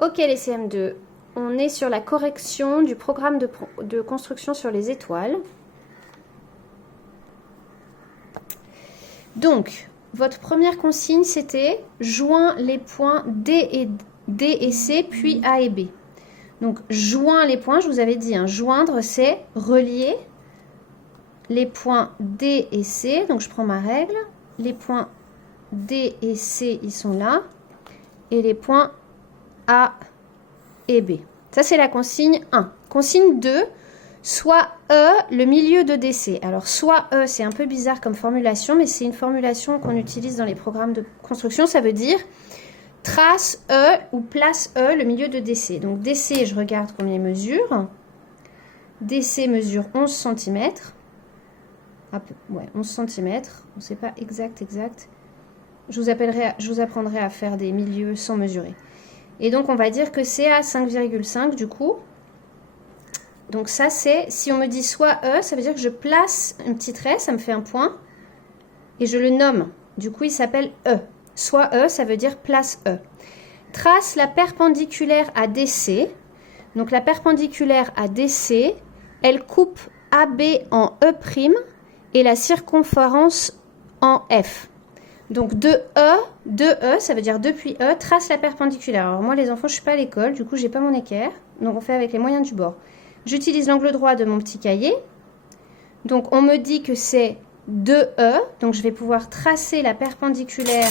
Ok les CM2, on est sur la correction du programme de construction sur les étoiles. Donc, votre première consigne, c'était joins les points D et C, puis A et B. Donc, joins les points, je vous avais dit, hein, joindre, c'est relier les points D et C. Donc, je prends ma règle. Les points D et C, ils sont là. Et les points A et B. Ça, c'est la consigne 1. Consigne 2, soit E, le milieu de DC. Alors, soit E, c'est un peu bizarre comme formulation, mais c'est une formulation qu'on utilise dans les programmes de construction. Ça veut dire trace E ou place E, le milieu de DC. Donc, DC, je regarde combien il mesure. DC mesure 11 cm. Ouais, 11 cm. On ne sait pas exact. Je vous apprendrai à faire des milieux sans mesurer. Et donc, on va dire que c'est à 5,5 du coup. Donc ça, c'est, si on me dit soit E, ça veut dire que je place un petit trait, ça me fait un point, et je le nomme. Du coup, il s'appelle E. Soit E, ça veut dire place E. Trace la perpendiculaire à DC. Donc la perpendiculaire à DC, elle coupe AB en E' et la circonférence en F. Donc de E, ça veut dire depuis E, trace la perpendiculaire. Alors moi, les enfants, je ne suis pas à l'école, du coup, je n'ai pas mon équerre. Donc on fait avec les moyens du bord. J'utilise l'angle droit de mon petit cahier. Donc, on me dit que c'est 2E. Donc, je vais pouvoir tracer la perpendiculaire.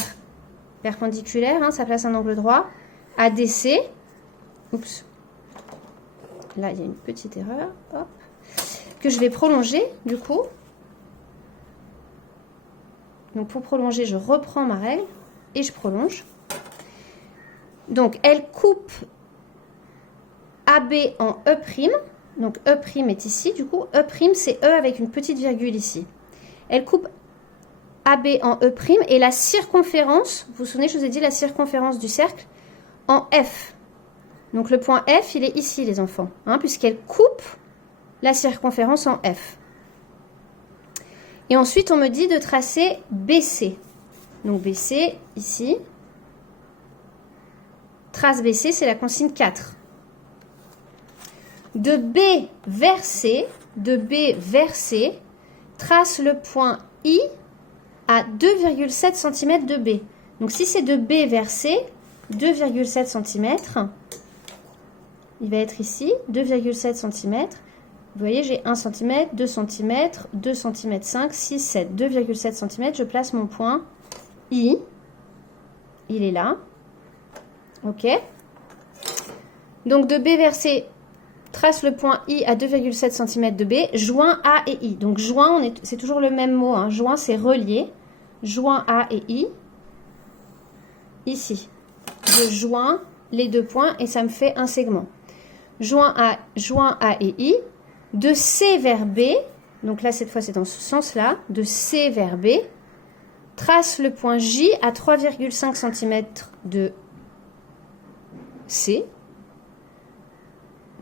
Perpendiculaire, hein, ça place un angle droit. À DC. Oups. Là, il y a une petite erreur. Hop. Que je vais prolonger, du coup. Donc, pour prolonger, je reprends ma règle. Et je prolonge. Donc, elle coupe AB en E'. Donc, E' est ici. Du coup, E', c'est E avec une petite virgule ici. Elle coupe AB en E'. Et la circonférence, vous vous souvenez, je vous ai dit la circonférence du cercle, en F. Donc, le point F, il est ici, les enfants. Hein, puisqu'elle coupe la circonférence en F. Et ensuite, on me dit de tracer BC. Donc, BC, ici. Trace BC, c'est la consigne 4. De B vers C, trace le point I à 2,7 cm de B. Donc, si c'est de B vers C, 2,7 cm, il va être ici, 2,7 cm. Vous voyez, j'ai 1 cm, 2 cm, 2 cm 5, 6, 7, 2,7 cm. Je place mon point I. Il est là. OK. Donc, de B vers C, trace le point I à 2,7 cm de B, joint A et I. Donc, joint, c'est toujours le même mot. Hein. Joint, c'est relier. Joint A et I. Ici. Je joins les deux points et ça me fait un segment. Joint A et I. De C vers B. Donc là, cette fois, c'est dans ce sens-là. De C vers B. Trace le point J à 3,5 cm de C.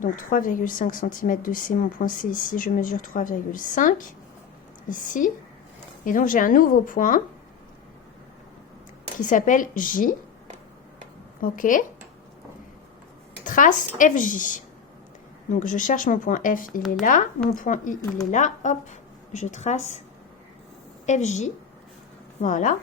Donc 3,5 cm de C, mon point C ici, je mesure 3,5 ici. Et donc j'ai un nouveau point qui s'appelle J. OK. Trace FJ. Donc je cherche mon point F, il est là. Mon point I, il est là. Hop, je trace FJ. Voilà.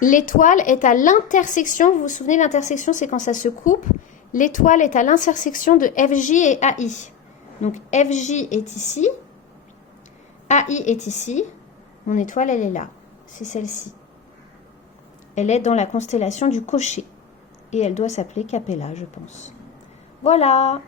L'étoile est à l'intersection, vous vous souvenez, l'intersection, c'est quand ça se coupe. L'étoile est à l'intersection de FJ et AI. Donc, FJ est ici. AI est ici. Mon étoile, elle est là. C'est celle-ci. Elle est dans la constellation du Cocher. Et elle doit s'appeler Capella, je pense. Voilà.